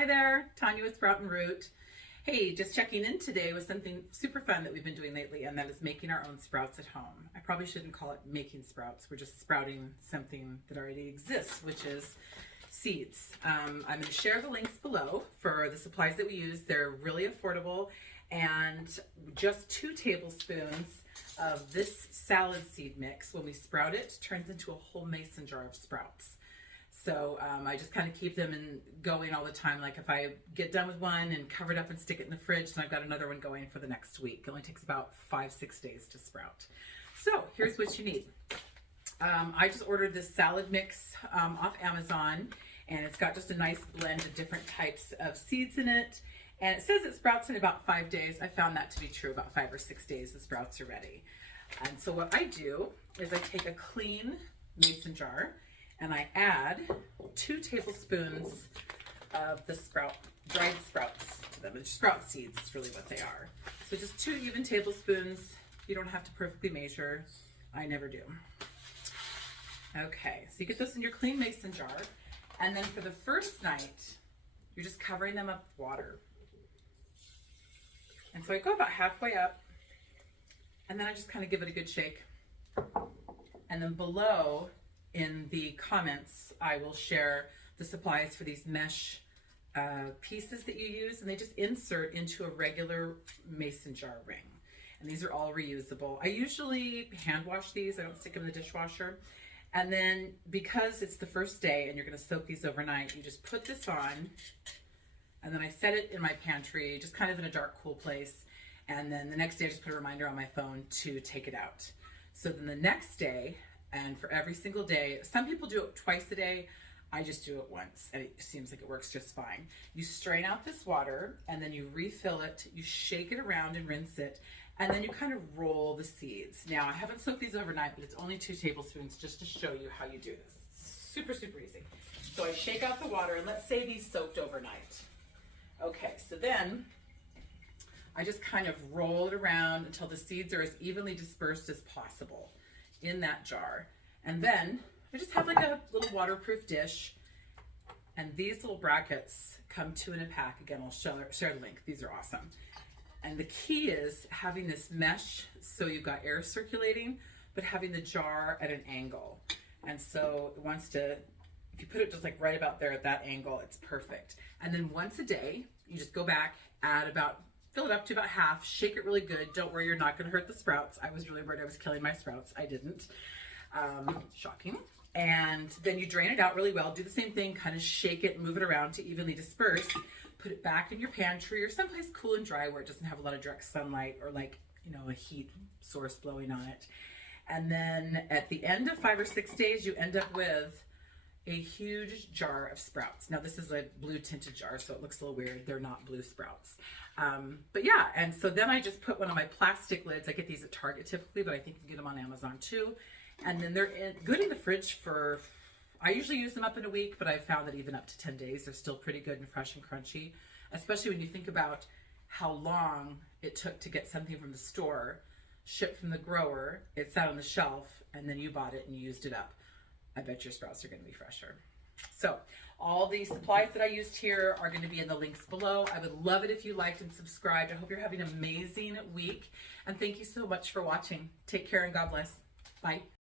Hi there, Tanya with Sprout and Root. Hey, just checking in today with something super fun that we've been doing lately, and that is making our own sprouts at home. I probably shouldn't call it making sprouts. We're just sprouting something that already exists, which is seeds. I'm going to share the links below for the supplies that we use. They're really affordable, and just 2 tablespoons of this salad seed mix, when we sprout it, turns into a whole mason jar of sprouts. So I just kind of keep them going all the time. Like if I get done with one and cover it up and stick it in the fridge, then I've got another one going for the next week. It only takes about 5-6 days to sprout. So here's what you need. I just ordered this salad mix off Amazon, and it's got just a nice blend of different types of seeds in it. And it says it sprouts in about 5 days. I found that to be true. About 5 or 6 days, the sprouts are ready. And so what I do is I take a clean mason jar, and I add 2 tablespoons of the dried sprouts to them. It's sprout seeds is really what they are. So just 2 even tablespoons. You don't have to perfectly measure. I never do. Okay, so you get this in your clean mason jar. And then for the first night, you're just covering them up with water. And so I go about halfway up, and then I just kind of give it a good shake. And then below, in the comments, I will share the supplies for these mesh pieces that you use, and they just insert into a regular mason jar ring. And these are all reusable. I usually hand wash these. I don't stick them in the dishwasher. And then because it's the first day and you're going to soak these overnight, you just put this on, and then I set it in my pantry, just kind of in a dark, cool place. And then the next day I just put a reminder on my phone to take it out. So then the next day, and for every single day, some people do it twice a day. I just do it once, and it seems like it works just fine. You strain out this water, and then you refill it. You shake it around and rinse it, and then you kind of roll the seeds. Now, I haven't soaked these overnight, but it's only 2 tablespoons just to show you how you do this. Super, super easy. So I shake out the water, and let's say these soaked overnight. Okay, so then I just kind of roll it around until the seeds are as evenly dispersed as possible in that jar. And then I just have like a little waterproof dish, and these little brackets come 2 in a pack. Again, I'll share the link. These are awesome. And the key is having this mesh so you've got air circulating, but having the jar at an angle. And so it wants to, if you put it just like right about there at that angle, it's perfect. And then once a day, you just go back, fill it up to about half, shake it really good. Don't worry, you're not going to hurt the sprouts. I was really worried I was killing my sprouts. I didn't. Shocking. And then you drain it out really well. Do the same thing, kind of shake it, move it around to evenly disperse. Put it back in your pantry or someplace cool and dry where it doesn't have a lot of direct sunlight or a heat source blowing on it. And then at the end of 5 or 6 days, you end up with a huge jar of sprouts. Now this is a blue tinted jar, so it looks a little weird. They're not blue sprouts. But yeah, and so then I just put one of my plastic lids. I get these at Target typically, but I think you can get them on Amazon too. And then they're good in the fridge for, I usually use them up in a week, but I found that even up to 10 days, they're still pretty good and fresh and crunchy, especially when you think about how long it took to get something from the store, shipped from the grower, it sat on the shelf, and then you bought it and you used it up. I bet your sprouts are going to be fresher. So all the supplies that I used here are going to be in the links below. I would love it if you liked and subscribed. I hope you're having an amazing week. And thank you so much for watching. Take care and God bless. Bye.